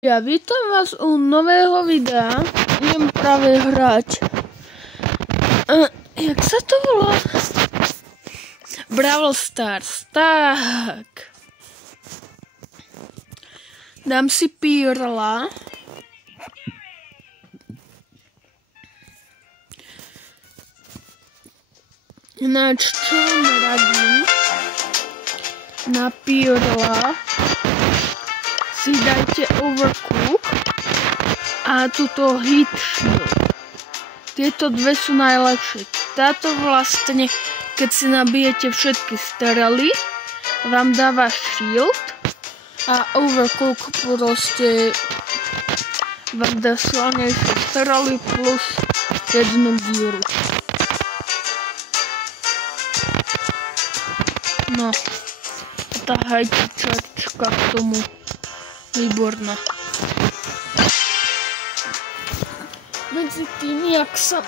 Ja vítam vás u nového videa. Idem práve hrať. Jak sa to volá? Brawl Stars. Tak. Dám si Pirla. Ináč čo vám radím? Na Pirla si dajte Overcook a túto Hit Shield. Tieto dve sú najlepšie. Táto vlastne, keď si nabijete všetky strely, vám dáva Shield a Overcook proste vám dá silnejšie strely plus jednu díru. No, tá hajčička k tomu. Výborná. Medzi tým, jak sa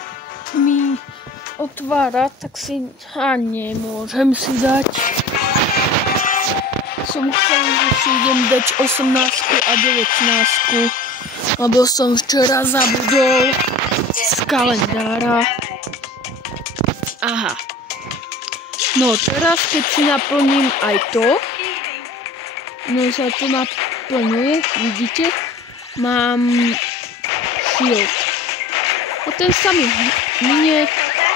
mi otvára, tak si nemôžem si dať. Som chcel, že si idem dať 18 a 19, lebo som včera zabudol z kalendára. Aha. No teraz, keď si naplním aj to, no sa to naplňuje, vidíte? Mám Shield. A ten sa mi minie,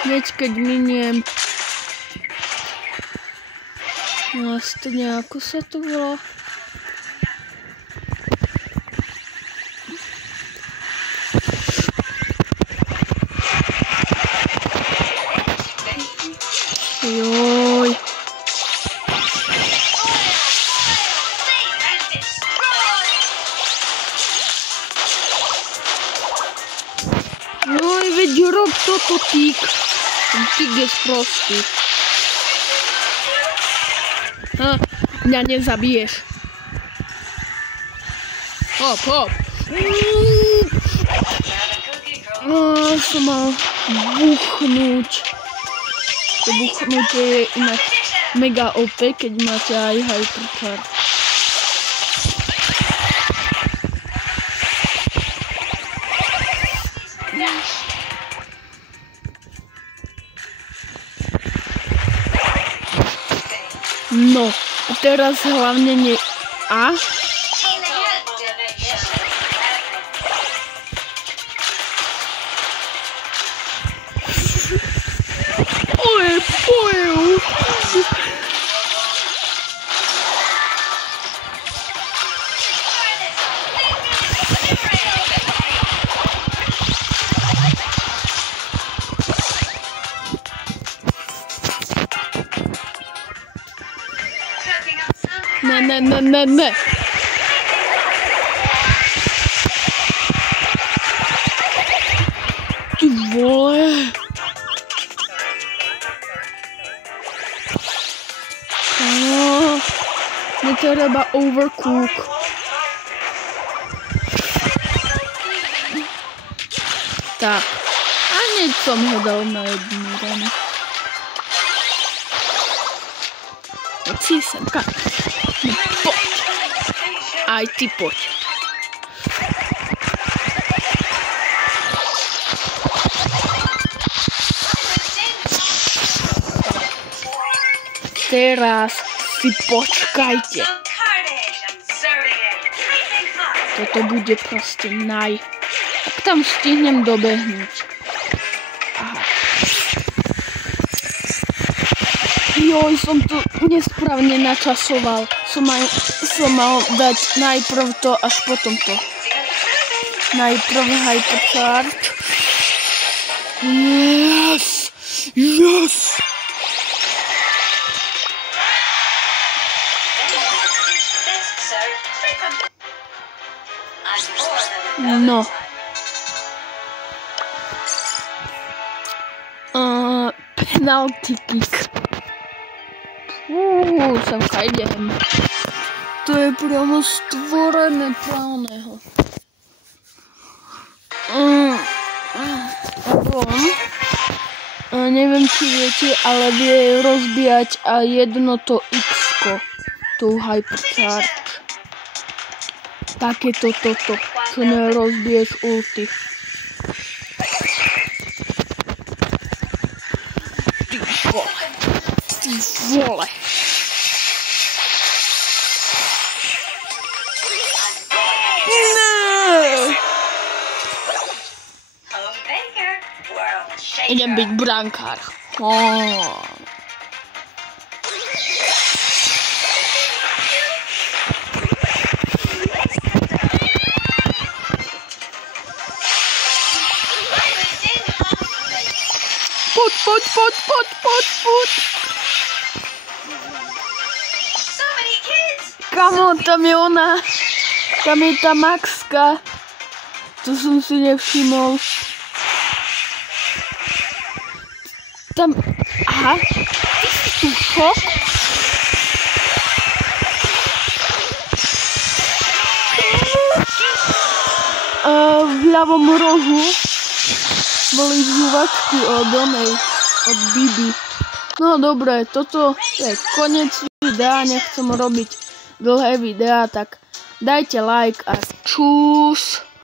hneď keď miniem. Vlastne, ako sa to volá? Joj. Joj, veď rob toto, tík. Ten tík je sprostý. Mňa nezabiješ. Hop, hop. Som mal buchnúť. To buchnutie je inak mega OP, keď máte aj Hypercharge. No, a teraz hlavne nie... A? Pojel. Ne. Ty vole. Netreba Overcook. Tak. A hneď som ho dal na jednu ranu. Poď si semka. No, poď. Aj ty poď. Teraz si počkajte. Toto bude proste Tak tam stihnem dobehnúť. Aha. Joj, som to nesprávne načasoval. Som mal dať najprv to, až potom to. Najprv Hypercharge. Yes! No. Penalty kick. Semka idem. To je priamo stvorené plného. Neviem, či viete, ale vie rozbíjať aj jedno to X-ko. Tú Hypercharge. Takéto toto, čo nerozbiješ ulty. Ty vole. Ty vole. Idem byť brankár. Poď. Kamo, tam je ona. Tam je tá Maxka. To som si nevšimol. Tam... Aha. Ty si tu šok? V ľavom rohu boli žuvačky od onej, od Bibi. No dobre, toto je koniec videa, nechcem robiť dlhé videá, tak dajte like a čus.